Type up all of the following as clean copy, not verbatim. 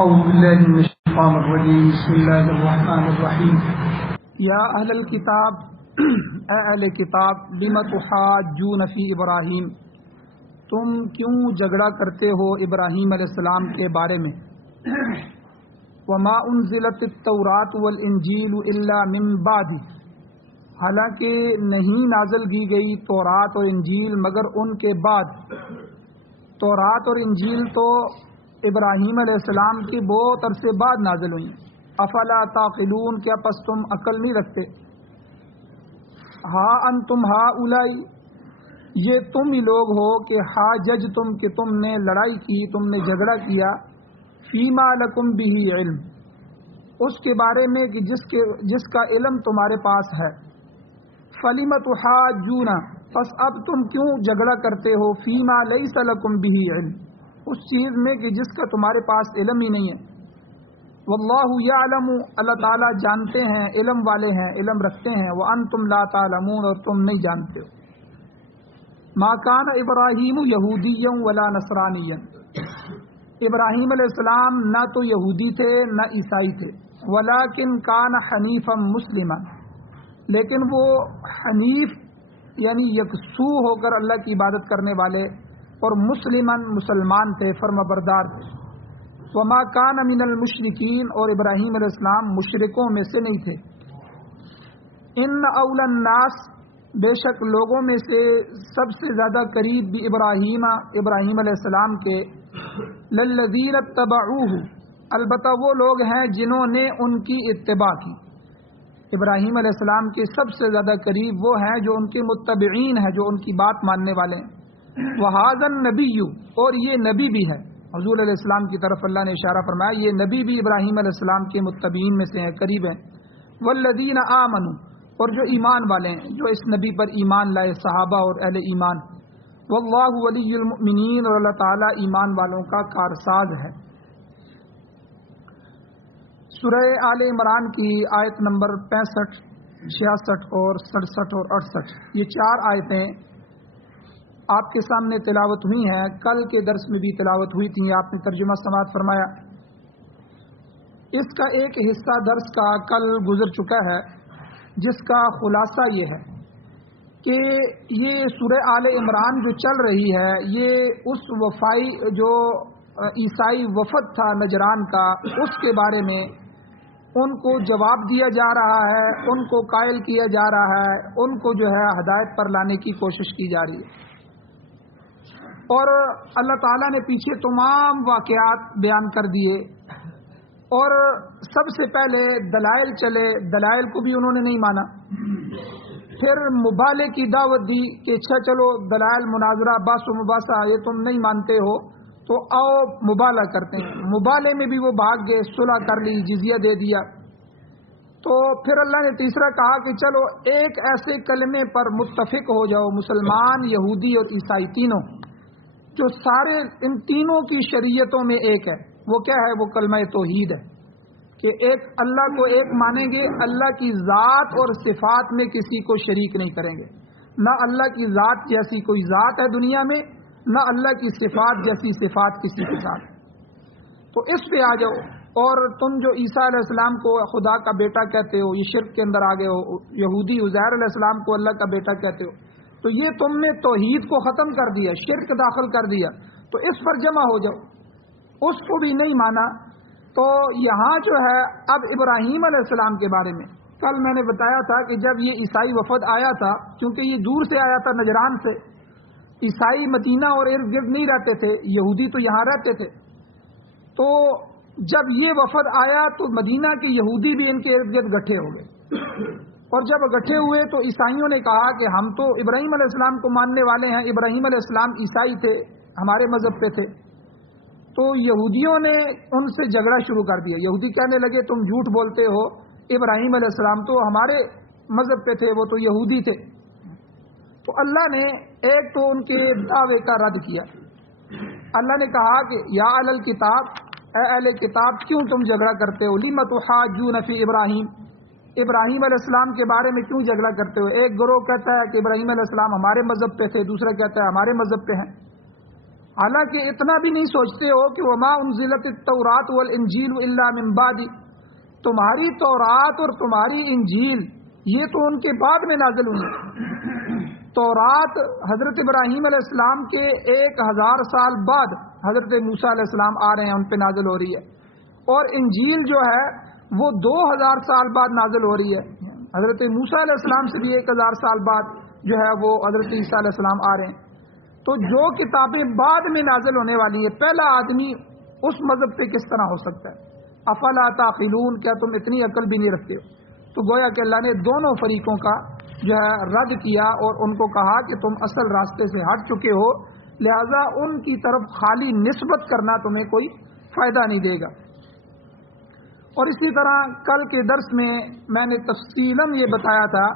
أعوذ بالله من الشيطان الرجيم بسم الله الرحمن الرحيم یا اہل الکتاب اے اہل کتاب لم تحاجون فی ابراہیم، تم کیوں جھگڑا کرتے ہو ابراہیم علیہ السلام کے بارے میں؟ وما انزلت التوراۃ والانجیل الا من بعد، حالانکہ نہیں نازل کی گئی تورات اور انجیل مگر ان کے بعد۔ تورات اور انجیل تو ابراہیم علیہ السلام کی بہت عرصے بعد نازل ہوئی۔ افلا تعقلون، کیا پس تم عقل نہیں رکھتے؟ ہاں انتم ہؤلاء، یہ تم ہی لوگ ہو کہ حاجج تم، کہ تم نے لڑائی کی، تم نے جھگڑا کیا، فیما لکم بہ علم، اس کے بارے میں کہ جس کا علم تمہارے پاس ہے۔ فلم تحاجون، پس اب تم کیوں جھگڑا کرتے ہو، فیما لیس لکم بہ علم، اس چیز میں کہ جس کا تمہارے پاس علم ہی نہیں ہے۔ واللہ یعلم، اللہ تعالیٰ جانتے ہیں، علم والے ہیں، علم رکھتے ہیں، وانتم لا تعلمون، اور تم نہیں جانتے ہو۔ ما کان ابراہیم یہودیا ولا نصرانیا، ابراہیم علیہ السلام نہ تو یہودی تھے نہ عیسائی تھے، ولکن کان حنیفا مسلما، لیکن وہ حنیف یعنی یکسو ہو کر اللہ کی عبادت کرنے والے اور مسلمان تھے، فرمانبردار تھے۔ وما کان من المشرکین، اور ابراہیم علیہ السلام مشرکوں میں سے نہیں تھے۔ ان اول الناس، بے شک لوگوں میں سے سب سے زیادہ قریب بھی ابراہیم علیہ السلام کے، للذین اتبعوہ، البتہ وہ لوگ ہیں جنہوں نے ان کی اتباع کی۔ ابراہیم علیہ السلام کے سب سے زیادہ قریب وہ ہیں جو ان کے متبعین ہیں، جو ان کی بات ماننے والے ہیں۔ وہذا النبی، اور یہ نبی بھی ہے، حضور علیہ السلام کی طرف اللہ نے اشارہ فرمایا، یہ نبی بھی ابراہیم علیہ السلام کے متبعین میں سے ہیں، قریب ہیں۔ والذین آمنوا، اور جو ایمان والے ہیں، جو اس نبی پر ایمان لائے، صحابہ اور اہل ایمان۔ واللہ ولی المؤمنین، اور اللہ تعالیٰ ایمان والوں کا کارساز ہے۔ سورہ آل عمران کی آیت نمبر 65، 66 اور 67 اور 68، یہ 4 آیتیں آپ کے سامنے تلاوت ہوئی ہیں، کل کے درس میں بھی تلاوت ہوئی تھیں، آپ نے ترجمہ سماعت فرمایا۔ اس کا ایک حصہ درس کا کل گزر چکا ہے، جس کا خلاصہ یہ ہے کہ یہ سورہ آل عمران جو چل رہی ہے، یہ اس وفائی جو عیسائی وفد تھا نجران کا، اس کے بارے میں ان کو جواب دیا جا رہا ہے، ان کو قائل کیا جا رہا ہے، ان کو جو ہے ہدایت پر لانے کی کوشش کی جا رہی ہے۔ اور اللہ تعالیٰ نے پیچھے تمام واقعات بیان کر دیے، اور سب سے پہلے دلائل چلے، دلائل کو بھی انہوں نے نہیں مانا۔ پھر مبالے کی دعوت دی کہ اچھا چلو دلائل، مناظرہ، باس و مباحثہ یہ تم نہیں مانتے ہو تو آؤ مبالہ کرتے ہیں۔ مبالے میں بھی وہ بھاگ گئے، صلح کر لی، جزیہ دے دیا۔ تو پھر اللہ نے تیسرا کہا کہ چلو ایک ایسے کلمے پر متفق ہو جاؤ، مسلمان، یہودی اور عیسائی تینوں، جو سارے ان تینوں کی شریعتوں میں ایک ہے۔ وہ کیا ہے؟ وہ کلمہ توحید ہے، کہ ایک اللہ کو ایک مانیں گے، اللہ کی ذات اور صفات میں کسی کو شریک نہیں کریں گے، نہ اللہ کی ذات جیسی کوئی ذات ہے دنیا میں، نہ اللہ کی صفات جیسی صفات کسی کے ساتھ۔ تو اس پہ آ جاؤ، اور تم جو عیسیٰ علیہ السلام کو خدا کا بیٹا کہتے ہو، یہ شرک کے اندر آ گئے ہو، یہودی عزیر علیہ السلام کو اللہ کا بیٹا کہتے ہو، تو یہ تم نے توحید کو ختم کر دیا، شرک داخل کر دیا، تو اس پر جمع ہو جاؤ۔ اس کو بھی نہیں مانا۔ تو یہاں جو ہے اب ابراہیم علیہ السلام کے بارے میں کل میں نے بتایا تھا کہ جب یہ عیسائی وفد آیا تھا، کیونکہ یہ دور سے آیا تھا نجران سے، عیسائی مدینہ اور ارد گرد نہیں رہتے تھے، یہودی تو یہاں رہتے تھے۔ تو جب یہ وفد آیا تو مدینہ کے یہودی بھی ان کے ارد گرد گٹھے ہو گئے، اور جب اکٹھے ہوئے تو عیسائیوں نے کہا کہ ہم تو ابراہیم علیہ السلام کو ماننے والے ہیں، ابراہیم علیہ السلام عیسائی تھے، ہمارے مذہب پہ تھے۔ تو یہودیوں نے ان سے جھگڑا شروع کر دیا۔ یہودی کہنے لگے تم جھوٹ بولتے ہو، ابراہیم علیہ السلام تو ہمارے مذہب پہ تھے، وہ تو یہودی تھے۔ تو اللہ نے ایک تو ان کے دعوے کا رد کیا۔ اللہ نے کہا کہ یا اہل الکتاب، اے اہل کتاب، کیوں تم جھگڑا کرتے ہو، لم تحاجون فی ابراہیم، ابراہیم علیہ السلام کے بارے میں کیوں جھگڑا کرتے ہو؟ ایک گروہ کہتا ہے کہ ابراہیم علیہ السلام ہمارے مذہب پہ تھے، دوسرا کہتا ہے ہمارے مذہب پہ ہیں۔ حالانکہ اتنا بھی نہیں سوچتے ہو کہ وما انزلت التوراۃ والانجیل الا من بعد، تمہاری تورات اور تمہاری انجیل یہ تو ان کے بعد میں نازل ہوئی۔ تورات حضرت ابراہیم علیہ السلام کے 1000 سال بعد حضرت موسیٰ علیہ السلام آ رہے ہیں، ان پہ نازل ہو رہی ہے، اور انجیل جو ہے وہ 2000 سال بعد نازل ہو رہی ہے۔ حضرت موسیٰ علیہ السلام سے بھی 1000 سال بعد جو ہے وہ حضرت عیسیٰ علیہ السلام آ رہے ہیں۔ تو جو کتابیں بعد میں نازل ہونے والی ہے، پہلا آدمی اس مذہب پہ کس طرح ہو سکتا ہے؟ افلا تعقلون، کیا تم اتنی عقل بھی نہیں رکھتے ہو؟ تو گویا کہ اللہ نے دونوں فریقوں کا جو ہے رد کیا اور ان کو کہا کہ تم اصل راستے سے ہٹ چکے ہو، لہذا ان کی طرف خالی نسبت کرنا تمہیں کوئی فائدہ نہیں دے گا۔ اور اسی طرح کل کے درس میں نے تفصیلاً یہ بتایا تھا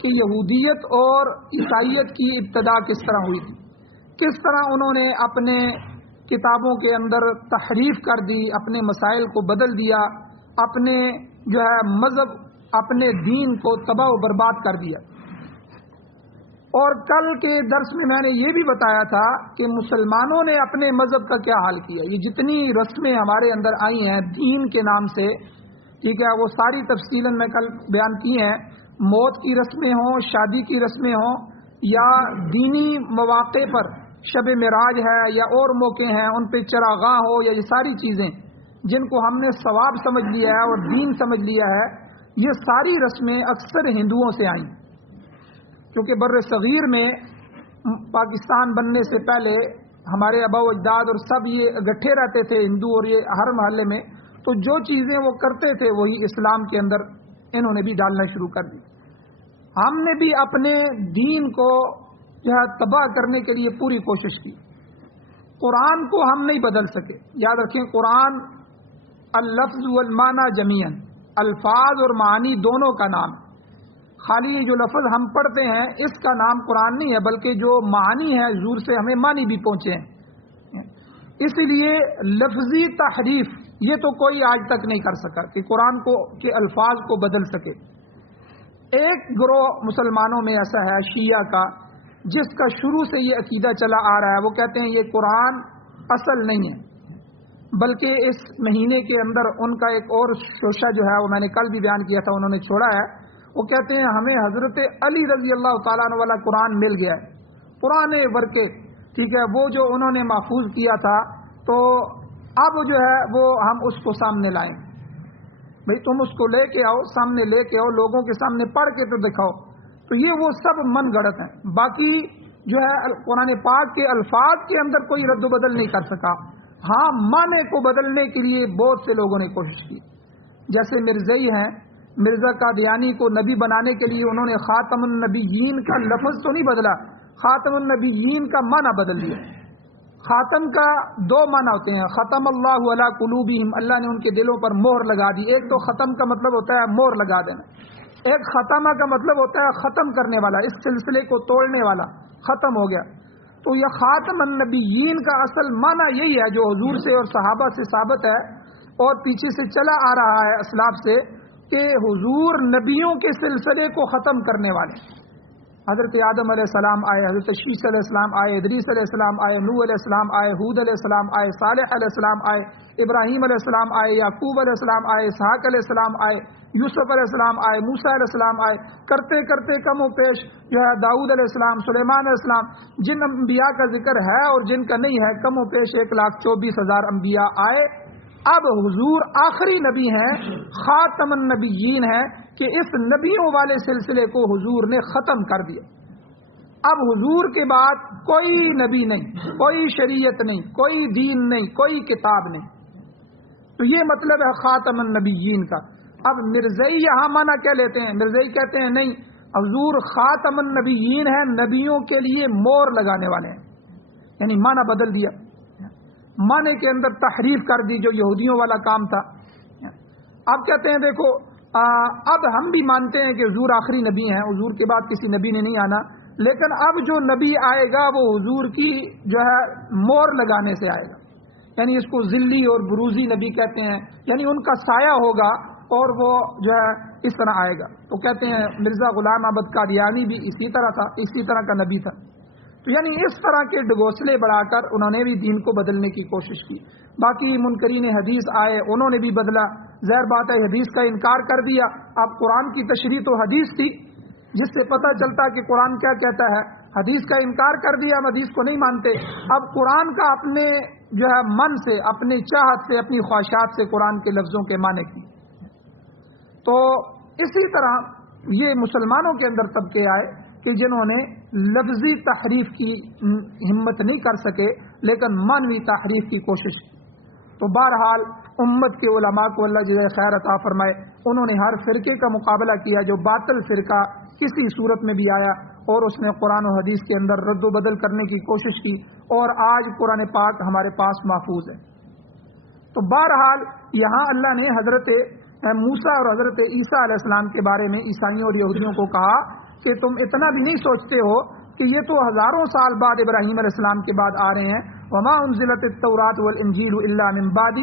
کہ یہودیت اور عیسائیت کی ابتدا کس طرح ہوئی تھی، کس طرح انہوں نے اپنے کتابوں کے اندر تحریف کر دی، اپنے مسائل کو بدل دیا، اپنے جو ہے مذہب، اپنے دین کو تباہ و برباد کر دیا۔ اور کل کے درس میں نے یہ بھی بتایا تھا کہ مسلمانوں نے اپنے مذہب کا کیا حال کیا۔ یہ جتنی رسمیں ہمارے اندر آئی ہیں دین کے نام سے، ٹھیک ہے، وہ ساری تفصیلاً میں کل بیان کی ہیں، موت کی رسمیں ہوں، شادی کی رسمیں ہوں، یا دینی مواقع پر شب معراج ہے یا اور موقع ہیں ان پہ چراغاں ہو، یا یہ ساری چیزیں جن کو ہم نے ثواب سمجھ لیا ہے اور دین سمجھ لیا ہے، یہ ساری رسمیں اکثر ہندوؤں سے آئیں، کیونکہ بر صغیر میں پاکستان بننے سے پہلے ہمارے آبا و اجداد اور سب یہ اکٹھے رہتے تھے ہندو، اور یہ ہر محلے میں، تو جو چیزیں وہ کرتے تھے وہی اسلام کے اندر انہوں نے بھی ڈالنا شروع کر دی۔ ہم نے بھی اپنے دین کو تباہ کرنے کے لیے پوری کوشش کی۔ قرآن کو ہم نہیں بدل سکے، یاد رکھیں، قرآن اللفظ والمعنی جمیعاً، الفاظ اور معنی دونوں کا نام۔ خالی جو لفظ ہم پڑھتے ہیں اس کا نام قرآن نہیں ہے، بلکہ جو معنی ہے حضور سے ہمیں معنی بھی پہنچے ہیں۔ اس لیے لفظی تحریف یہ تو کوئی آج تک نہیں کر سکا کہ قرآن کو کے الفاظ کو بدل سکے۔ ایک گروہ مسلمانوں میں ایسا ہے شیعہ کا، جس کا شروع سے یہ عقیدہ چلا آ رہا ہے، وہ کہتے ہیں یہ قرآن اصل نہیں ہے، بلکہ اس مہینے کے اندر ان کا ایک اور شوشہ جو ہے وہ میں نے کل بھی بیان کیا تھا، انہوں نے چھوڑا ہے۔ وہ کہتے ہیں ہمیں حضرت علی رضی اللہ تعالیٰ عنہ والا قرآن مل گیا ہے، پرانے ورقے، ٹھیک ہے، وہ جو انہوں نے محفوظ کیا تھا، تو اب جو ہے وہ ہم اس کو سامنے لائیں۔ بھئی تم اس کو لے کے آؤ، سامنے لے کے آؤ، لوگوں کے سامنے پڑھ کے تو دکھاؤ۔ تو یہ وہ سب من گڑت ہیں، باقی جو ہے قرآن پاک کے الفاظ کے اندر کوئی رد و بدل نہیں کر سکا۔ ہاں، معنی کو بدلنے کے لیے بہت سے لوگوں نے کوشش کی، جیسے مرزائی ہیں، مرزا قادیانی کو نبی بنانے کے لیے انہوں نے خاتم النبیین کا لفظ تو نہیں بدلا، خاتم النبیین کا معنی بدل دیا۔ خاتم کا دو معنی ہوتے ہیں، ختم اللہ علی قلوبہم، اللہ نے ان کے دلوں پر مہر لگا دی۔ ایک تو ختم کا مطلب ہوتا ہے مہر لگا دینا، ایک ختمہ کا مطلب ہوتا ہے ختم کرنے والا، اس سلسلے کو توڑنے والا، ختم ہو گیا۔ تو یہ خاتم النبیین کا اصل معنی یہی ہے جو حضور سے اور صحابہ سے ثابت ہے اور پیچھے سے چلا آ رہا ہے اسلاف سے، کہ حضور نبیوں کے سلسلے کو ختم کرنے والے۔ حضرت آدم علیہ السلام آئے، حضرت شیس علیہ السلام آئے، ادریس علیہ السلام آئے، نوح علیہ السلام آئے، ہود علیہ السلام آئے، صالح علیہ السلام آئے، ابراہیم علیہ السلام آئے، یعقوب علیہ السلام آئے، اسحاق علیہ السلام آئے، یوسف علیہ السلام آئے، موسیٰ علیہ السلام آئے، کرتے کرتے کم و پیش جو ہے داؤد علیہ السلام، سلیمان علیہ السلام، جن انبیاء کا ذکر ہے اور جن کا نہیں ہے، کم و پیش 1,24,000 انبیاء آئے۔ اب حضور آخری نبی ہیں، خاتم النبیین ہیں، کہ اس نبیوں والے سلسلے کو حضور نے ختم کر دیا۔ اب حضور کے بعد کوئی نبی نہیں، کوئی شریعت نہیں، کوئی دین نہیں، کوئی کتاب نہیں۔ تو یہ مطلب ہے خاتم النبیین کا۔ اب مرزائی یہاں معنی کیا لیتے ہیں؟ مرزائی کہتے ہیں نہیں، حضور خاتم النبیین ہیں، نبیوں کے لیے مور لگانے والے ہیں، یعنی معنی بدل دیا، معنی کے اندر تحریف کر دی جو یہودیوں والا کام تھا۔ اب کہتے ہیں دیکھو، اب ہم بھی مانتے ہیں کہ حضور آخری نبی ہیں، حضور کے بعد کسی نبی نے نہیں آنا، لیکن اب جو نبی آئے گا وہ حضور کی جو ہے مور لگانے سے آئے گا، یعنی اس کو ذلی اور بروزی نبی کہتے ہیں، یعنی ان کا سایہ ہوگا اور وہ جو ہے اس طرح آئے گا۔ تو کہتے ہیں مرزا غلام احمد قادیانی بھی اسی طرح تھا، اسی طرح کا نبی تھا۔ تو یعنی اس طرح کے ڈگوسلے بڑھا کر انہوں نے بھی دین کو بدلنے کی کوشش کی. باقی منکرین حدیث آئے، انہوں نے بھی بدلا. ظاہر بات ہے حدیث کا انکار کر دیا. اب قرآن کی تشریح تو حدیث تھی جس سے پتہ چلتا کہ قرآن کیا کہتا ہے. حدیث کا انکار کر دیا، ہم حدیث کو نہیں مانتے. اب قرآن کا اپنے جو ہے من سے، اپنی چاہت سے، اپنی خواہشات سے قرآن کے لفظوں کے معنی کی. تو اسی طرح یہ مسلمانوں کے اندر طبقے آئے کہ جنہوں نے لفظی تحریف کی ہمت نہیں کر سکے لیکن معنوی تحریف کی کوشش کی. تو بہرحال امت کے علماء کو اللہ جزائے خیر عطا فرمائے، انہوں نے ہر فرقے کا مقابلہ کیا جو باطل فرقہ کسی صورت میں بھی آیا، اور اس میں قرآن و حدیث کے اندر رد و بدل کرنے کی کوشش کی، اور آج قرآن پاک ہمارے پاس محفوظ ہے. تو بہرحال یہاں اللہ نے حضرت موسیٰ اور حضرت عیسیٰ علیہ السلام کے بارے میں عیسائیوں اور یہودیوں کو کہا کہ تم اتنا بھی نہیں سوچتے ہو کہ یہ تو ہزاروں سال بعد ابراہیم علیہ السلام کے بعد آ رہے ہیں. وما انزلت التوراۃ والانجیل الا من بعد،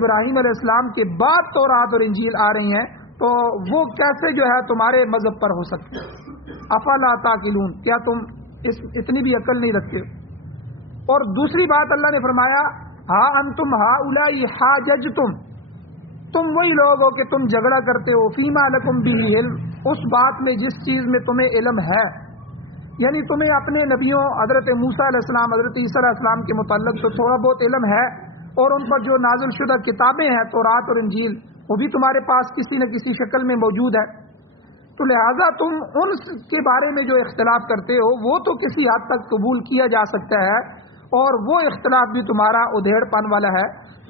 ابراہیم علیہ السلام کے بعد تورات اور انجیل آ رہی ہیں، تو وہ کیسے جو ہے تمہارے مذہب پر ہو سکتے؟ افلا تعقلون، کیا تم اتنی بھی عقل نہیں رکھتے؟ اور دوسری بات اللہ نے فرمایا ہا انتم ہؤلاء حاججتم، تم وہی لوگ ہو کہ تم جھگڑا کرتے ہو فیما لکم بہ علم، اس بات میں جس چیز میں تمہیں علم ہے. یعنی تمہیں اپنے نبیوں حضرت موسیٰ علیہ السلام، حضرت عیسیٰ علیہ السلام کے متعلق تو تھوڑا بہت علم ہے، اور ان پر جو نازل شدہ کتابیں ہیں تورات اور انجیل وہ بھی تمہارے پاس کسی نہ کسی شکل میں موجود ہے. تو لہٰذا تم ان کے بارے میں جو اختلاف کرتے ہو وہ تو کسی حد تک قبول کیا جا سکتا ہے، اور وہ اختلاف بھی تمہارا ادھیڑ پن والا ہے.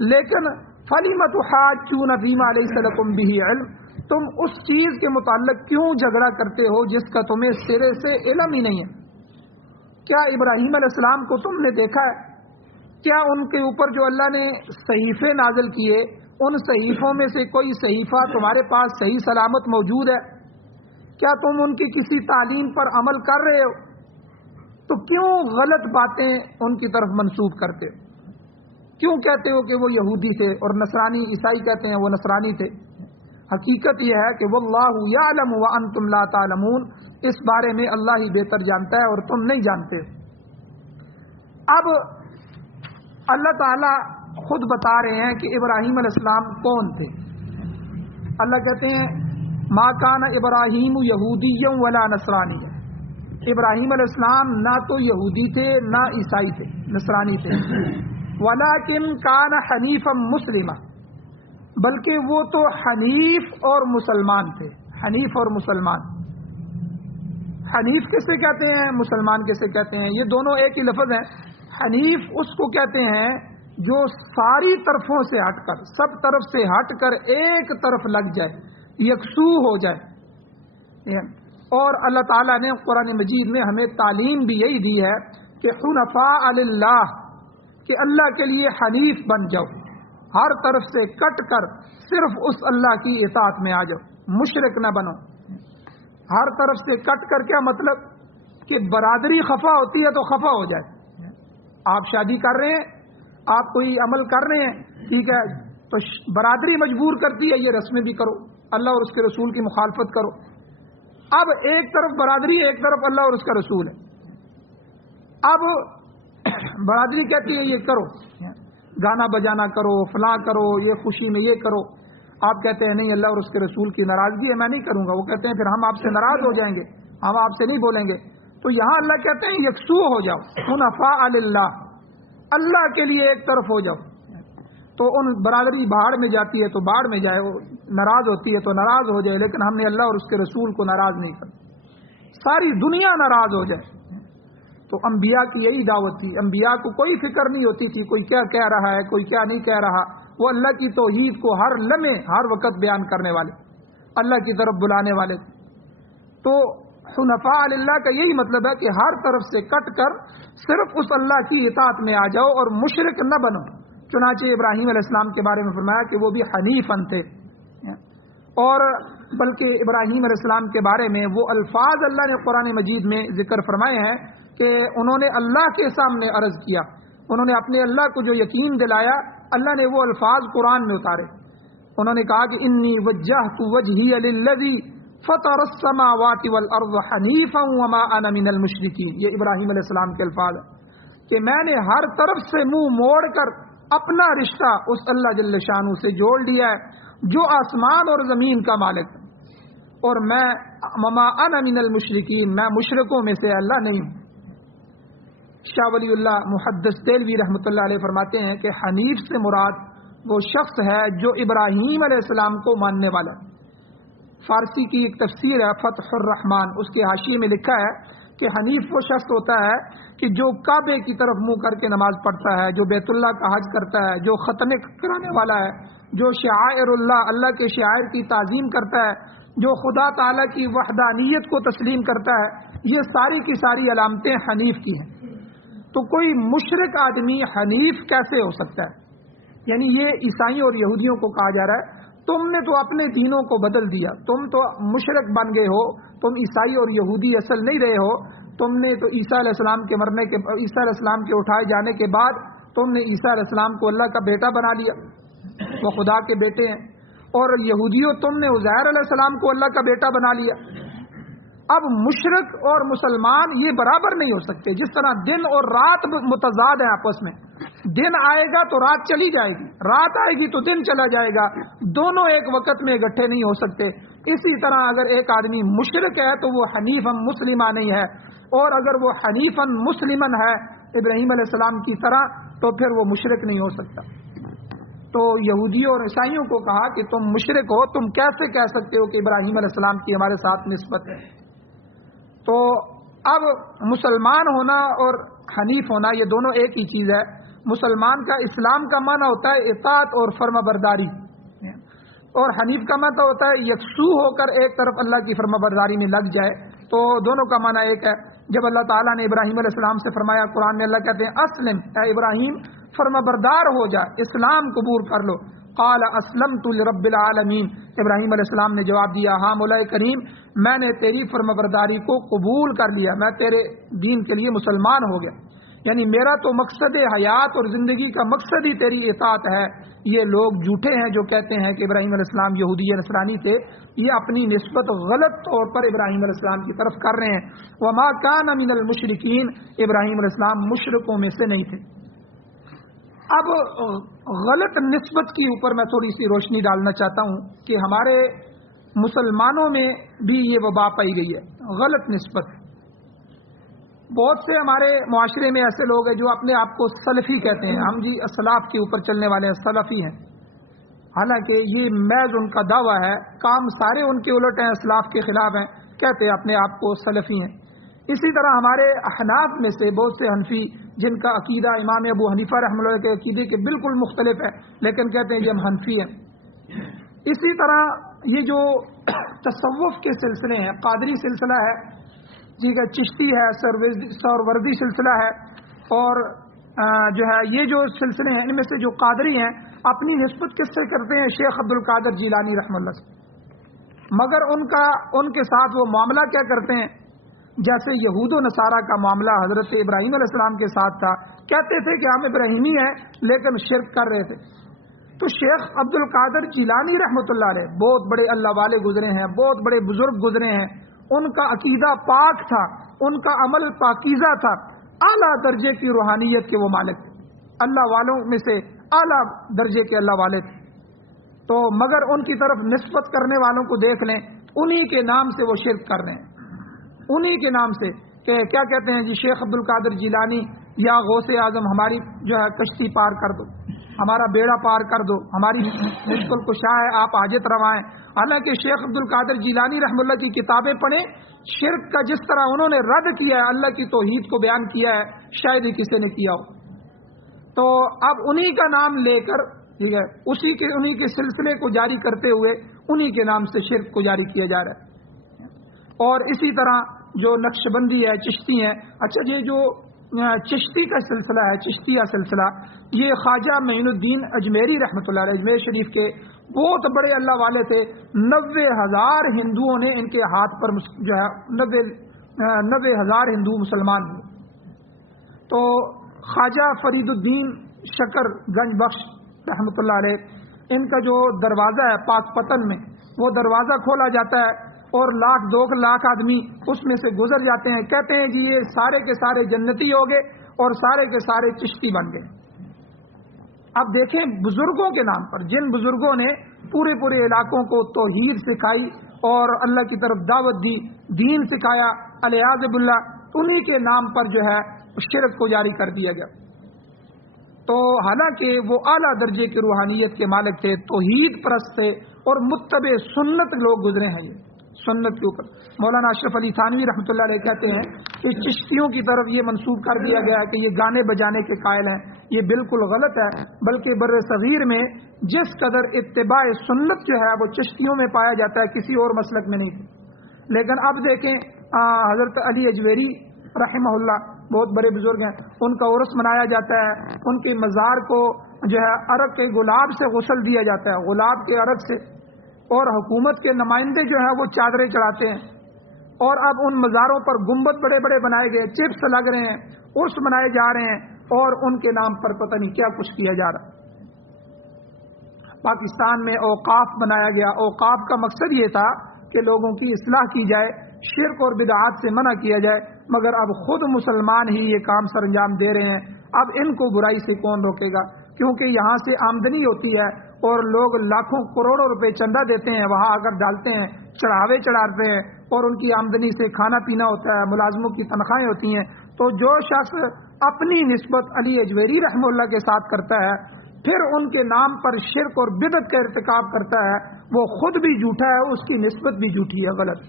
لیکن فَلِمَ تُحَاجُّونَ فِيمَا لَيْسَ لَكُمْ بِهِ عِلْمٌ، تم اس چیز کے متعلق کیوں جھگڑا کرتے ہو جس کا تمہیں سرے سے علم ہی نہیں ہے؟ کیا ابراہیم علیہ السلام کو تم نے دیکھا ہے؟ کیا ان کے اوپر جو اللہ نے صحیفے نازل کیے ان صحیفوں میں سے کوئی صحیفہ تمہارے پاس صحیح سلامت موجود ہے؟ کیا تم ان کی کسی تعلیم پر عمل کر رہے ہو؟ تو کیوں غلط باتیں ان کی طرف منسوب کرتے ہو؟ کیوں کہتے ہو کہ وہ یہودی تھے اور نصرانی عیسائی کہتے ہیں وہ نصرانی تھے؟ حقیقت یہ ہے کہ واللہ یعلم وانتم لا تعلمون، اس بارے میں اللہ ہی بہتر جانتا ہے اور تم نہیں جانتے. اب اللہ تعالی خود بتا رہے ہیں کہ ابراہیم علیہ السلام کون تھے. اللہ کہتے ہیں ما کان ابراہیم یہودیا ولا نصرانیا، ابراہیم علیہ السلام نہ تو یہودی تھے نہ عیسائی تھے، نصرانی تھے. ولیکن کان حنیفا مسلما، بلکہ وہ تو حنیف اور مسلمان تھے. حنیف اور مسلمان، حنیف کسے کہتے ہیں، مسلمان کسے کہتے ہیں؟ یہ دونوں ایک ہی لفظ ہیں. حنیف اس کو کہتے ہیں جو ساری طرفوں سے ہٹ کر، سب طرف سے ہٹ کر ایک طرف لگ جائے، یکسو ہو جائے. اور اللہ تعالیٰ نے قرآن مجید میں ہمیں تعلیم بھی یہی دی ہے کہ حنفاء للہ، کہ اللہ کے لیے حنیف بن جاؤ، ہر طرف سے کٹ کر صرف اس اللہ کی اطاعت میں آ جاؤ، مشرک نہ بنو. ہر طرف سے کٹ کر کیا مطلب کہ برادری خفا ہوتی ہے تو خفا ہو جائے. آپ شادی کر رہے ہیں، آپ کوئی عمل کر رہے ہیں، ٹھیک ہے، تو برادری مجبور کرتی ہے یہ رسمیں بھی کرو، اللہ اور اس کے رسول کی مخالفت کرو. اب ایک طرف برادری، ایک طرف اللہ اور اس کا رسول ہے. اب برادری کہتی ہے یہ کرو، گانا بجانا کرو، فلاں کرو، یہ خوشی میں یہ کرو. آپ کہتے ہیں نہیں اللہ اور اس کے رسول کی ناراضگی ہے، میں نہیں کروں گا. وہ کہتے ہیں پھر ہم آپ سے ناراض ہو جائیں گے، ہم آپ سے نہیں بولیں گے. تو یہاں اللہ کہتے ہیں یکسو ہو جاؤ، حنفاء للہ، اللہ کے لیے ایک طرف ہو جاؤ. تو ان برادری باہر میں جاتی ہے تو باہر میں جائے، وہ ناراض ہوتی ہے تو ناراض ہو جائے، لیکن ہم نے اللہ اور اس کے رسول کو ناراض نہیں کرنا. ساری دنیا ناراض ہو جائے. تو انبیاء کی یہی دعوت تھی. انبیاء کو کوئی فکر نہیں ہوتی تھی کوئی کیا کہہ رہا ہے، کوئی کیا نہیں کہہ رہا. وہ اللہ کی توحید کو ہر لمحے ہر وقت بیان کرنے والے، اللہ کی طرف بلانے والے. تو حنفاء للہ کا یہی مطلب ہے کہ ہر طرف سے کٹ کر صرف اس اللہ کی اطاعت میں آ جاؤ اور مشرک نہ بنو. چنانچہ ابراہیم علیہ السلام کے بارے میں فرمایا کہ وہ بھی حنیفن تھے. اور بلکہ ابراہیم علیہ السلام کے بارے میں وہ الفاظ اللہ نے قرآن مجید میں ذکر فرمائے ہیں کہ انہوں نے اللہ کے سامنے عرض کیا، انہوں نے اپنے اللہ کو جو یقین دلایا، اللہ نے وہ الفاظ قرآن میں اتارے. انہوں نے کہا کہ انی وجہت وجہی للذی فطر السماوات والارض حنیفا وما انا من المشرکین. یہ ابراہیم علیہ السلام کے الفاظ ہیں کہ میں نے ہر طرف سے منہ موڑ کر اپنا رشتہ اس اللہ جل شانہ سے جوڑ لیا ہے جو آسمان اور زمین کا مالک ہے، اور میں وما انا من المشرکین، میں مشرکوں میں سے اللہ نہیں ہوں. شاہ ولی اللہ محدث دہلوی رحمۃ اللہ علیہ فرماتے ہیں کہ حنیف سے مراد وہ شخص ہے جو ابراہیم علیہ السلام کو ماننے والا ہے. فارسی کی ایک تفسیر ہے فتح الرحمان، اس کے حاشیے میں لکھا ہے کہ حنیف وہ شخص ہوتا ہے کہ جو کعبے کی طرف منہ کر کے نماز پڑھتا ہے، جو بیت اللہ کا حج کرتا ہے، جو ختنے کرانے والا ہے، جو شعائر اللہ کے شعائر کی تعظیم کرتا ہے، جو خدا تعالیٰ کی وحدانیت کو تسلیم کرتا ہے. یہ ساری کی ساری علامتیں حنیف کی ہیں. تو کوئی مشرک آدمی حنیف کیسے ہو سکتا ہے؟ یعنی یہ عیسائیوں اور یہودیوں کو کہا جا رہا ہے تم نے تو اپنے دینوں کو بدل دیا، تم تو مشرک بن گئے ہو، تم عیسائی اور یہودی اصل نہیں رہے ہو. تم نے تو عیسیٰ علیہ السلام کے مرنے کے عیسیٰ علیہ السلام کے اٹھائے جانے کے بعد تم نے عیسیٰ علیہ السلام کو اللہ کا بیٹا بنا لیا، وہ خدا کے بیٹے ہیں. اور یہودیوں تم نے عزیر علیہ السلام کو اللہ کا بیٹا بنا لیا. اب مشرک اور مسلمان یہ برابر نہیں ہو سکتے. جس طرح دن اور رات متضاد ہیں آپس میں، دن آئے گا تو رات چلی جائے گی، رات آئے گی تو دن چلا جائے گا، دونوں ایک وقت میں اکٹھے نہیں ہو سکتے. اسی طرح اگر ایک آدمی مشرک ہے تو وہ حنیفا مسلمہ نہیں ہے، اور اگر وہ حنیفا مسلمن ہے ابراہیم علیہ السلام کی طرح تو پھر وہ مشرک نہیں ہو سکتا. تو یہودیوں اور عیسائیوں کو کہا کہ تم مشرک ہو، تم کیسے کہہ سکتے ہو کہ ابراہیم علیہ السلام کی ہمارے ساتھ نسبت ہے؟ تو اب مسلمان ہونا اور حنیف ہونا یہ دونوں ایک ہی چیز ہے. مسلمان کا اسلام کا معنی ہوتا ہے اطاعت اور فرما برداری، اور حنیف کا معنی ہوتا ہے یکسو ہو کر ایک طرف اللہ کی فرما برداری میں لگ جائے. تو دونوں کا معنی ایک ہے. جب اللہ تعالیٰ نے ابراہیم علیہ السلام سے فرمایا، قرآن میں اللہ کہتے ہیں اسلم، اے ابراہیم فرما بردار ہو جا، اسلام قبول کر لو. قال اسلمت لرب العالمین، ابراہیم علیہ السلام نے جواب دیا، ہاں مولا کریم میں نے تیری فرما برداری کو قبول کر لیا، میں تیرے دین کے لیے مسلمان ہو گیا. یعنی میرا تو مقصد حیات اور زندگی کا مقصد ہی تیری اطاعت ہے. یہ لوگ جھوٹے ہیں جو کہتے ہیں کہ ابراہیم علیہ السلام یہودی یا نصرانی تھے، یہ اپنی نسبت غلط طور پر ابراہیم علیہ السلام کی طرف کر رہے ہیں. وما کان من المشرکین، ابراہیم علیہ السلام مشرکوں میں سے نہیں تھے. اب غلط نسبت کے اوپر میں تھوڑی سی روشنی ڈالنا چاہتا ہوں کہ ہمارے مسلمانوں میں بھی یہ وبا پائی گئی ہے، غلط نسبت. بہت سے ہمارے معاشرے میں ایسے لوگ ہیں جو اپنے آپ کو سلفی کہتے ہیں، ہم جی اسلاف کے اوپر چلنے والے ہیں، سلفی ہیں. حالانکہ یہ محض ان کا دعویٰ ہے، کام سارے ان کے الٹ ہیں، اسلاف کے خلاف ہیں، کہتے ہیں اپنے آپ کو سلفی ہیں. اسی طرح ہمارے احناف میں سے بہت سے حنفی جن کا عقیدہ امام ابو حنیفہ رحمۃ اللہ کے عقیدے کے بالکل مختلف ہے، لیکن کہتے ہیں کہ ہم حنفی ہیں. اسی طرح یہ جو تصوف کے سلسلے ہیں، قادری سلسلہ ہے، ٹھیک ہے، چشتی ہے، سروردی سلسلہ ہے، اور جو ہے یہ جو سلسلے ہیں ان میں سے جو قادری ہیں اپنی نسبت کس سے کرتے ہیں؟ شیخ عبد القادر جیلانی رحمۃ اللہ سے. مگر ان کے ساتھ وہ معاملہ کیا کرتے ہیں؟ جیسے یہود و نصارہ کا معاملہ حضرت ابراہیم علیہ السلام کے ساتھ تھا. کہتے تھے کہ ہم ابراہیمی ہیں لیکن شرک کر رہے تھے. تو شیخ عبد القادر جیلانی رحمۃ اللہ علیہ بہت بڑے اللہ والے گزرے ہیں، بہت بڑے بزرگ گزرے ہیں. ان کا عقیدہ پاک تھا، ان کا عمل پاکیزہ تھا، اعلیٰ درجے کی روحانیت کے وہ مالک تھے، اللہ والوں میں سے اعلیٰ درجے کے اللہ والے تھے. تو مگر ان کی طرف نسبت کرنے والوں کو دیکھ لیں، انہی کے نام سے وہ شرک کر رہے ہیں، انہی کے نام سے. کہ کیا کہتے ہیں جی شیخ عبد القادر جیلانی یا غوث اعظم ہماری جو ہے کشتی پار کر دو، ہمارا بیڑا پار کر دو، ہماری مشکل کشا ہے، آپ حاجت روائیں. حالانکہ شیخ عبد القادر جیلانی رحمۃ اللہ کی کتابیں پڑھیں، شرک کا جس طرح انہوں نے رد کیا ہے، اللہ کی توحید کو بیان کیا ہے، شاید ہی کسی نے کیا ہو. تو اب انہی کا نام لے کر، ٹھیک ہے، انہی کے سلسلے کو جاری کرتے ہوئے انہی کے نام سے شرک کو جاری کیا جا رہا ہے. اور اسی طرح جو نقش بندی ہے، چشتی ہیں. اچھا یہ جو چشتی کا سلسلہ ہے، چشتیہ سلسلہ، یہ خواجہ معین الدین اجمیری رحمۃ اللہ علیہ اجمیر شریف کے بہت بڑے اللہ والے تھے. 90,000 ہندوؤں نے ان کے ہاتھ پر جو ہے 90,000 ہندو مسلمان ہوئے. تو خواجہ فرید الدین شکر گنج بخش رحمۃ اللہ علیہ، ان کا جو دروازہ ہے پاک پتن میں، وہ دروازہ کھولا جاتا ہے اور لاکھ 2 لاکھ آدمی اس میں سے گزر جاتے ہیں، کہتے ہیں کہ یہ سارے کے سارے جنتی ہو گئے اور سارے کے سارے چشتی بن گئے۔ اب دیکھیں بزرگوں کے نام پر، جن بزرگوں نے پورے علاقوں کو توحید سکھائی اور اللہ کی طرف دعوت دی، دین سکھایا، الیاذ باللہ، انہی کے نام پر جو ہے شرک کو جاری کر دیا گیا۔ تو حالانکہ وہ اعلیٰ درجے کی روحانیت کے مالک تھے، توحید پرست تھے اور متبع سنت لوگ گزرے ہیں، یہ سنت کے اوپر۔ مولانا اشرف علی تھانوی رحمۃ اللہ علیہ کہتے ہیں کہ چشتیوں کی طرف یہ منسوب کر دیا گیا ہے کہ یہ گانے بجانے کے قائل ہیں، یہ بالکل غلط ہے، بلکہ بر صغیر میں جس قدر اتباع سنت جو ہے وہ چشتیوں میں پایا جاتا ہے، کسی اور مسلک میں نہیں۔ لیکن اب دیکھیں حضرت علی اجویری رحمہ اللہ بہت بڑے بزرگ ہیں، ان کا عرس منایا جاتا ہے، ان کے مزار کو جو ہے عرق کے گلاب سے غسل دیا جاتا ہے، گلاب کے عرق سے، اور حکومت کے نمائندے جو ہیں وہ چادریں چڑھاتے ہیں، اور اب ان مزاروں پر گنبد بڑے بڑے بنائے گئے، چپس لگ رہے ہیں، عرس منائے جا رہے ہیں، اور ان کے نام پر پتہ نہیں کیا کچھ کیا جا رہا۔ پاکستان میں اوقاف بنایا گیا، اوقاف کا مقصد یہ تھا کہ لوگوں کی اصلاح کی جائے، شرک اور بدعات سے منع کیا جائے، مگر اب خود مسلمان ہی یہ کام سر انجام دے رہے ہیں۔ اب ان کو برائی سے کون روکے گا؟ کیونکہ یہاں سے آمدنی ہوتی ہے اور لوگ لاکھوں کروڑوں روپے چندہ دیتے ہیں، وہاں اگر ڈالتے ہیں، چڑھاوے چڑھاتے ہیں، اور ان کی آمدنی سے کھانا پینا ہوتا ہے، ملازموں کی تنخواہیں ہوتی ہیں۔ تو جو شخص اپنی نسبت علی اجویری رحمہ اللہ کے ساتھ کرتا ہے، پھر ان کے نام پر شرک اور بدعت کا ارتکاب کرتا ہے، وہ خود بھی جھوٹا ہے، اس کی نسبت بھی جھوٹی ہے، غلط۔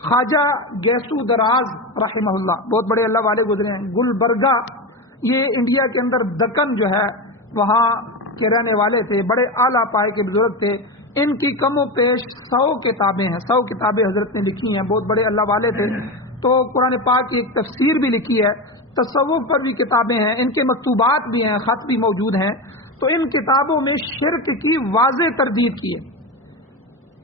خواجہ گیسو دراز رحمہ اللہ بہت بڑے اللہ والے گزرے ہیں، گلبرگہ، یہ انڈیا کے اندر دکن جو ہے وہاں کے رہنے والے تھے، بڑے اعلیٰ پائے کے بزرگ تھے۔ ان کی کم و بیش 100 کتابیں ہیں، 100 کتابیں حضرت نے لکھی ہیں، بہت بڑے اللہ والے تھے۔ تو قرآن پاک کی ایک تفسیر بھی لکھی ہے، تصوف پر بھی کتابیں ہیں، ان کے مکتوبات بھی ہیں، خط بھی موجود ہیں۔ تو ان کتابوں میں شرک کی واضح تردید کی ہے۔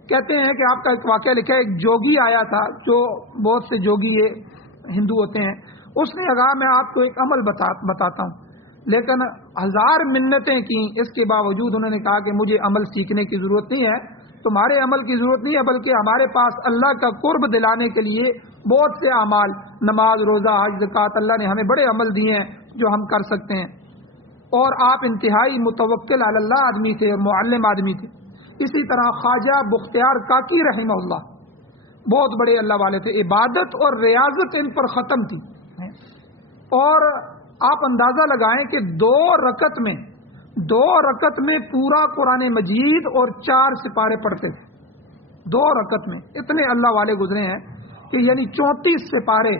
کہتے ہیں کہ آپ کا ایک واقعہ لکھا ہے، ایک جوگی آیا تھا، جو بہت سے جوگی یہ ہندو ہوتے ہیں، اس نے کہا میں آپ کو ایک عمل بتاتا ہوں، لیکن 1000 منتیں کی، اس کے باوجود انہوں نے کہا کہ مجھے عمل سیکھنے کی ضرورت نہیں ہے، تمہارے عمل کی ضرورت نہیں ہے، بلکہ ہمارے پاس اللہ کا قرب دلانے کے لیے بہت سے اعمال، نماز، روزہ، حج، زکوٰۃ، اللہ نے ہمیں بڑے عمل دیے ہیں جو ہم کر سکتے ہیں۔ اور آپ انتہائی متوکل علی اللہ آدمی تھے اور معلم آدمی تھے۔ اسی طرح خواجہ بختیار کاکی رحمہ اللہ بہت بڑے اللہ والے تھے، عبادت اور ریاضت ان پر ختم تھی، اور آپ اندازہ لگائیں کہ 2 رکعت میں پورا قرآن مجید اور 4 سپارے پڑھتے تھے، 2 رکعت میں، اتنے اللہ والے گزرے ہیں کہ یعنی 34 سپارے،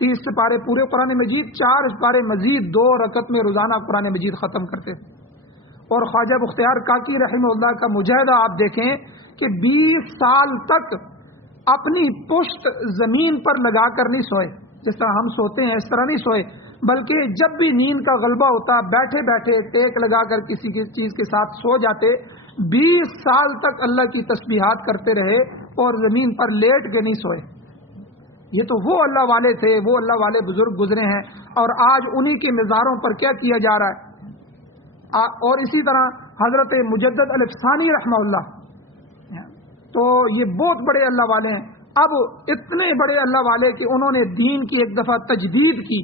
30 سپارے پورے قرآن مجید، 4 سپارے مزید 2 رکعت میں روزانہ قرآن مجید ختم کرتے تھے۔ اور خواجہ بختیار کاکی رحمہ اللہ کا مجاہدہ آپ دیکھیں کہ 20 سال تک اپنی پشت زمین پر لگا کر نہیں سوئے، جس طرح ہم سوتے ہیں اس طرح نہیں سوئے، بلکہ جب بھی نیند کا غلبہ ہوتا بیٹھے بیٹھے ٹیک لگا کر کسی چیز کے ساتھ سو جاتے۔ 20 سال تک اللہ کی تسبیحات کرتے رہے اور زمین پر لیٹ کے نہیں سوئے۔ یہ تو وہ اللہ والے تھے، وہ اللہ والے بزرگ گزرے ہیں، اور آج انہی کے مزاروں پر کیا کیا جا رہا ہے۔ اور اسی طرح حضرت مجدد الفسانی رحمہ اللہ، تو یہ بہت بڑے اللہ والے ہیں۔ اب اتنے بڑے اللہ والے کہ انہوں نے دین کی ایک دفعہ تجدید کی،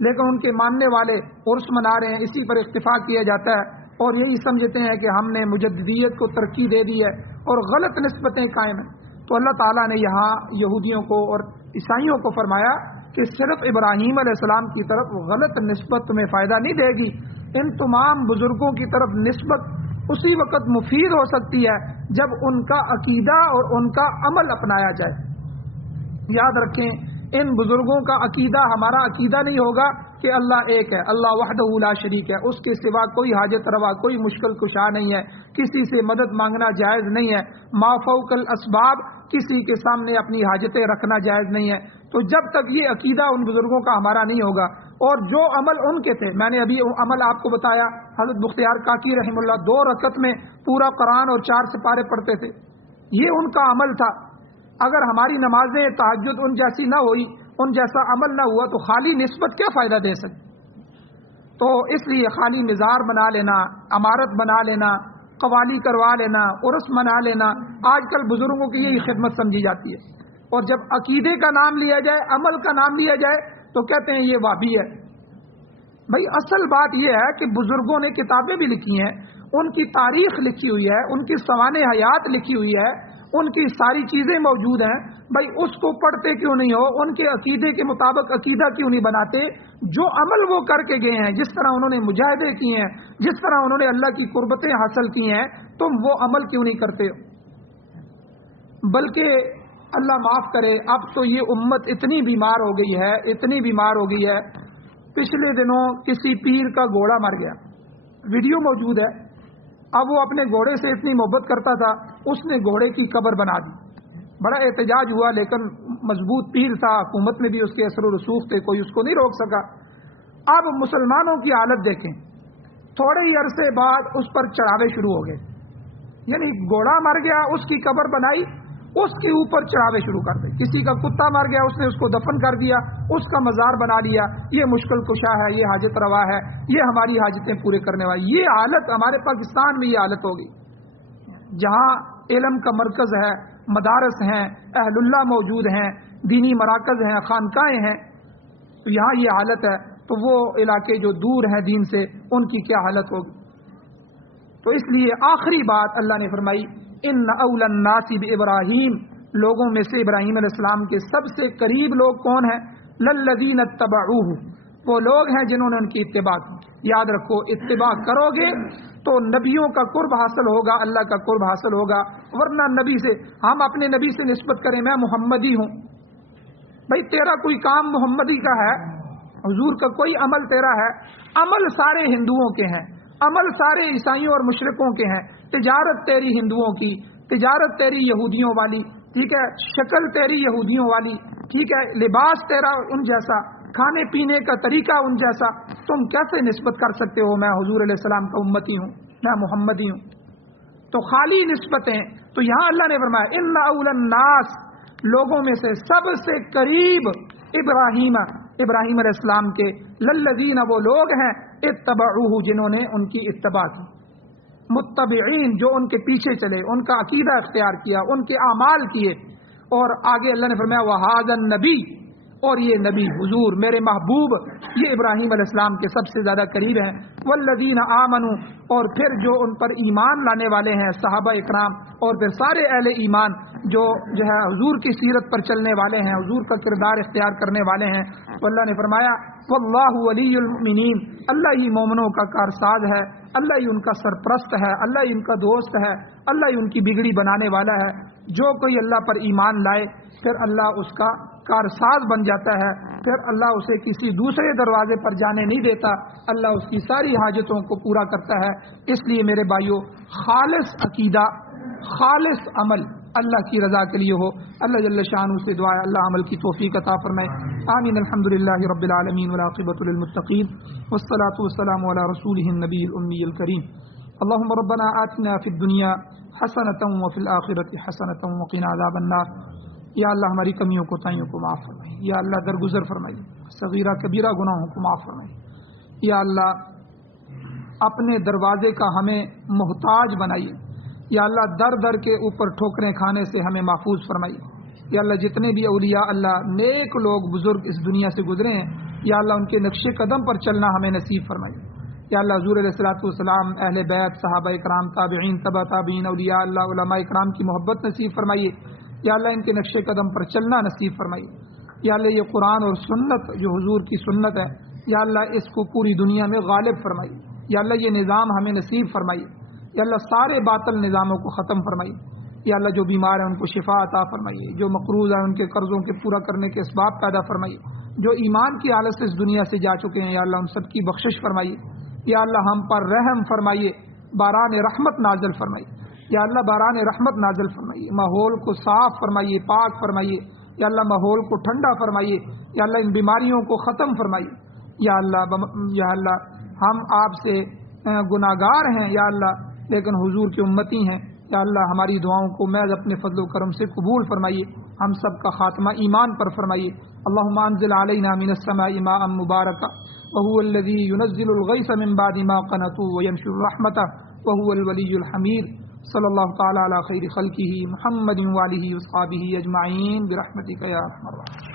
لیکن ان کے ماننے والے عرس منا رہے ہیں، اسی پر اکتفا کیا جاتا ہے، اور یہی سمجھتے ہیں کہ ہم نے مجددیت کو ترقی دے دی ہے، اور غلط نسبتیں قائم ہیں۔ تو اللہ تعالیٰ نے یہاں یہودیوں کو اور عیسائیوں کو فرمایا کہ صرف ابراہیم علیہ السلام کی طرف غلط نسبت تمہیں فائدہ نہیں دے گی، ان تمام بزرگوں کی طرف نسبت اسی وقت مفید ہو سکتی ہے جب ان کا عقیدہ اور ان کا عمل اپنایا جائے۔ یاد رکھیں، ان بزرگوں کا عقیدہ ہمارا عقیدہ نہیں ہوگا کہ اللہ ایک ہے، اللہ وحدہ لا شریک ہے، اس کے سوا کوئی حاجت روا، کوئی مشکل کشا نہیں ہے، کسی سے مدد مانگنا جائز نہیں ہے، ما فوق الاسباب، کسی کے سامنے اپنی حاجتیں رکھنا جائز نہیں ہے۔ تو جب تک یہ عقیدہ ان بزرگوں کا ہمارا نہیں ہوگا، اور جو عمل ان کے تھے، میں نے ابھی عمل آپ کو بتایا، حضرت بختیار کاکی رحم اللہ 2 رکعت میں پورا قرآن اور 4 سپارے پڑھتے تھے، یہ ان کا عمل تھا۔ اگر ہماری نمازیں تہجد ان جیسی نہ ہوئی، ان جیسا عمل نہ ہوا، تو خالی نسبت کیا فائدہ دے سکتی؟ تو اس لیے خالی مزار بنا لینا، عمارت بنا لینا، قوالی کروا لینا، عرس منا لینا، آج کل بزرگوں کی یہی خدمت سمجھی جاتی ہے۔ اور جب عقیدے کا نام لیا جائے، عمل کا نام لیا جائے تو کہتے ہیں یہ وہابی ہے۔ بھائی اصل بات یہ ہے کہ بزرگوں نے کتابیں بھی لکھی ہیں، ان کی تاریخ لکھی ہوئی ہے، ان کی سوانح حیات لکھی ہوئی ہے، ان کی ساری چیزیں موجود ہیں۔ بھائی اس کو پڑھتے کیوں نہیں ہو؟ ان کے عقیدے کے مطابق عقیدہ کیوں نہیں بناتے؟ جو عمل وہ کر کے گئے ہیں، جس طرح انہوں نے مجاہدے کیے ہیں، جس طرح انہوں نے اللہ کی قربتیں حاصل کی ہیں، تم وہ عمل کیوں نہیں کرتے؟ بلکہ اللہ معاف کرے، اب تو یہ امت اتنی بیمار ہو گئی ہے، اتنی بیمار ہو گئی ہے۔ پچھلے دنوں کسی پیر کا گھوڑا مر گیا، ویڈیو موجود ہے۔ اب وہ اپنے گھوڑے سے اتنی محبت کرتا تھا، اس نے گھوڑے کی قبر بنا دی۔ بڑا احتجاج ہوا، لیکن مضبوط پیر تھا، حکومت میں بھی اس کے اثر و رسوخ تھے، کوئی اس کو نہیں روک سکا۔ اب مسلمانوں کی حالت دیکھیں، تھوڑے ہی عرصے بعد اس پر چڑھاوے شروع ہو گئے، یعنی گھوڑا مر گیا، اس کی قبر بنائی، اس کے اوپر چڑھاوے شروع کر دے۔ کسی کا کتا مر گیا، اس نے اس کو دفن کر دیا، اس کا مزار بنا لیا، یہ مشکل کشا ہے، یہ حاجت روا ہے، یہ ہماری حاجتیں پورے کرنے والی۔ یہ حالت ہمارے پاکستان میں، یہ حالت ہوگی جہاں علم کا مرکز ہے، مدارس ہیں، اہل اللہ موجود ہیں، دینی مراکز ہیں، خانقاہیں ہیں، تو یہاں یہ حالت ہے، تو وہ علاقے جو دور ہیں دین سے، ان کی کیا حالت ہوگی؟ تو اس لیے آخری بات اللہ نے فرمائی، ان اول الناس بابراہیم، لوگوں میں سے ابراہیم علیہ السلام کے سب سے قریب لوگ کون ہیں؟ للذین اتبعوہ، وہ لوگ ہیں جنہوں نے ان کی اتباع کی۔ یاد رکھو، اتباع کرو گے تو نبیوں کا قرب حاصل ہوگا، اللہ کا قرب حاصل ہوگا، ورنہ نبی سے، ہم اپنے نبی سے نسبت کریں میں محمدی ہوں، بھائی تیرا کوئی کام محمدی کا ہے؟ حضور کا کوئی عمل تیرا ہے؟ عمل سارے ہندوؤں کے ہیں، عمل سارے عیسائیوں اور مشرکوں کے ہیں، تجارت تیری ہندوؤں کی، تجارت تیری یہودیوں والی، ٹھیک ہے، شکل تیری یہودیوں والی، ٹھیک ہے، لباس تیرا ان جیسا، کھانے پینے کا طریقہ ان جیسا، تم کیسے نسبت کر سکتے ہو میں حضور علیہ السلام کا امتی ہوں، میں محمدی ہوں؟ تو خالی نسبتیں۔ تو یہاں اللہ نے فرمایا ان اول الناس، لوگوں میں سے سب سے قریب ابراہیم علیہ السلام کے، للذین، وہ لوگ ہیں، اتبعوہ، جنہوں نے ان کی اتباع کی، متبعین، جو ان کے پیچھے چلے، ان کا عقیدہ اختیار کیا، ان کے اعمال کیے۔ اور آگے اللہ نے فرمایا وَهَذَا النَّبِيُّ، اور یہ نبی حضور میرے محبوب، یہ ابراہیم علیہ السلام کے سب سے زیادہ قریب ہیں۔ والذین آمنوا، اور پھر جو ان پر ایمان لانے والے ہیں، صحابہ اکرام، اور پھر سارے اہل ایمان جو ہے حضور کی سیرت پر چلنے والے ہیں، حضور کا کردار اختیار کرنے والے ہیں۔ تو اللہ نے فرمایا واللہ ولی المؤمنین، اللہ ہی مومنوں کا کارساز ہے، اللہ ہی ان کا سرپرست ہے، اللہ ہی ان کا دوست ہے، اللہ ہی ان کی بگڑی بنانے والا ہے۔ جو کوئی اللہ پر ایمان لائے، پھر اللہ اس کا کارساز بن جاتا ہے، پھر اللہ اسے کسی دوسرے دروازے پر جانے نہیں دیتا، اللہ اس کی ساری حاجتوں کو پورا کرتا ہے۔ اس لیے میرے بھائیوں، خالص عقیدہ، خالص عمل اللہ کی رضا کے لیے ہو۔ اللہ جل شانہ سے دعا ہے اللہ عمل کی توفیق عطا فرمائے۔ آمین۔ الحمدللہ رب العالمین والعاقبۃ للمتقین والصلاة والسلام علی رسولہ النبی الامی الکریم۔ اللهم ربنا آتنا فی الدنیا حسنۃ وفی الآخرۃ حسنۃ وقنا عذاب النار۔ یا اللہ ہماری کمیوں کوتاہیوں کو معاف فرمائے، یا اللہ درگزر فرمائیے، صغیرہ کبیرہ گناہوں کو معاف فرمائیے، یا اللہ اپنے دروازے کا ہمیں محتاج بنائیے، یا اللہ در در کے اوپر ٹھوکریں کھانے سے ہمیں محفوظ فرمائیے، یا اللہ جتنے بھی اولیاء اللہ نیک لوگ بزرگ اس دنیا سے گزرے ہیں، یا اللہ ان کے نقش قدم پر چلنا ہمیں نصیب فرمائیے، یا اللہ حضور علیہ الصلوۃ والسلام، اہل بیت، صحابہ اکرام، تابعین، تبع تابعین، اولیاء اللہ، علماء اکرام کی محبت نصیب فرمائیے، یا اللہ ان کے نقش قدم پر چلنا نصیب فرمائیے، یا اللہ یہ قرآن اور سنت جو حضور کی سنت ہے، یا اللہ اس کو پوری دنیا میں غالب فرمائیے، یا اللہ یہ نظام ہمیں نصیب فرمائیے، یا اللہ سارے باطل نظاموں کو ختم فرمائیے، یا اللہ جو بیمار ہیں ان کو شفا عطا فرمائیے، جو مقروض ہیں ان کے قرضوں کے پورا کرنے کے اسباب پیدا فرمائیے، جو ایمان کی حالت سے اس دنیا سے جا چکے ہیں یا اللہ ان سب کی بخشش فرمائیے، یا اللہ ہم پر رحم فرمائیے، باران رحمت نازل فرمائیے، یا اللہ باران رحمت نازل فرمائیے، ماحول کو صاف فرمائیے، پاک فرمائیے، یا اللہ ماحول کو ٹھنڈا فرمائیے، یا اللہ ان بیماریوں کو ختم فرمائیے، یا اللہ ہم آپ سے گناہگار ہیں یا اللہ، لیکن حضور کی امتی ہیں، یا اللہ ہماری دعاؤں کو محض اپنے فضل و کرم سے قبول فرمائیے، ہم سب کا خاتمہ ایمان پر فرمائیے۔ اللہم انزل علینا من السماء ماء مبارکا وهو الذی ينزل الغیث من بعد ما قنطوا وینشر رحمتہ وهو الولي الحميد صلی اللہ تعالی علی خیر خلقہ محمد وآلہ وصحبہ اجمعین برحمتک یا ارحم الراحمین.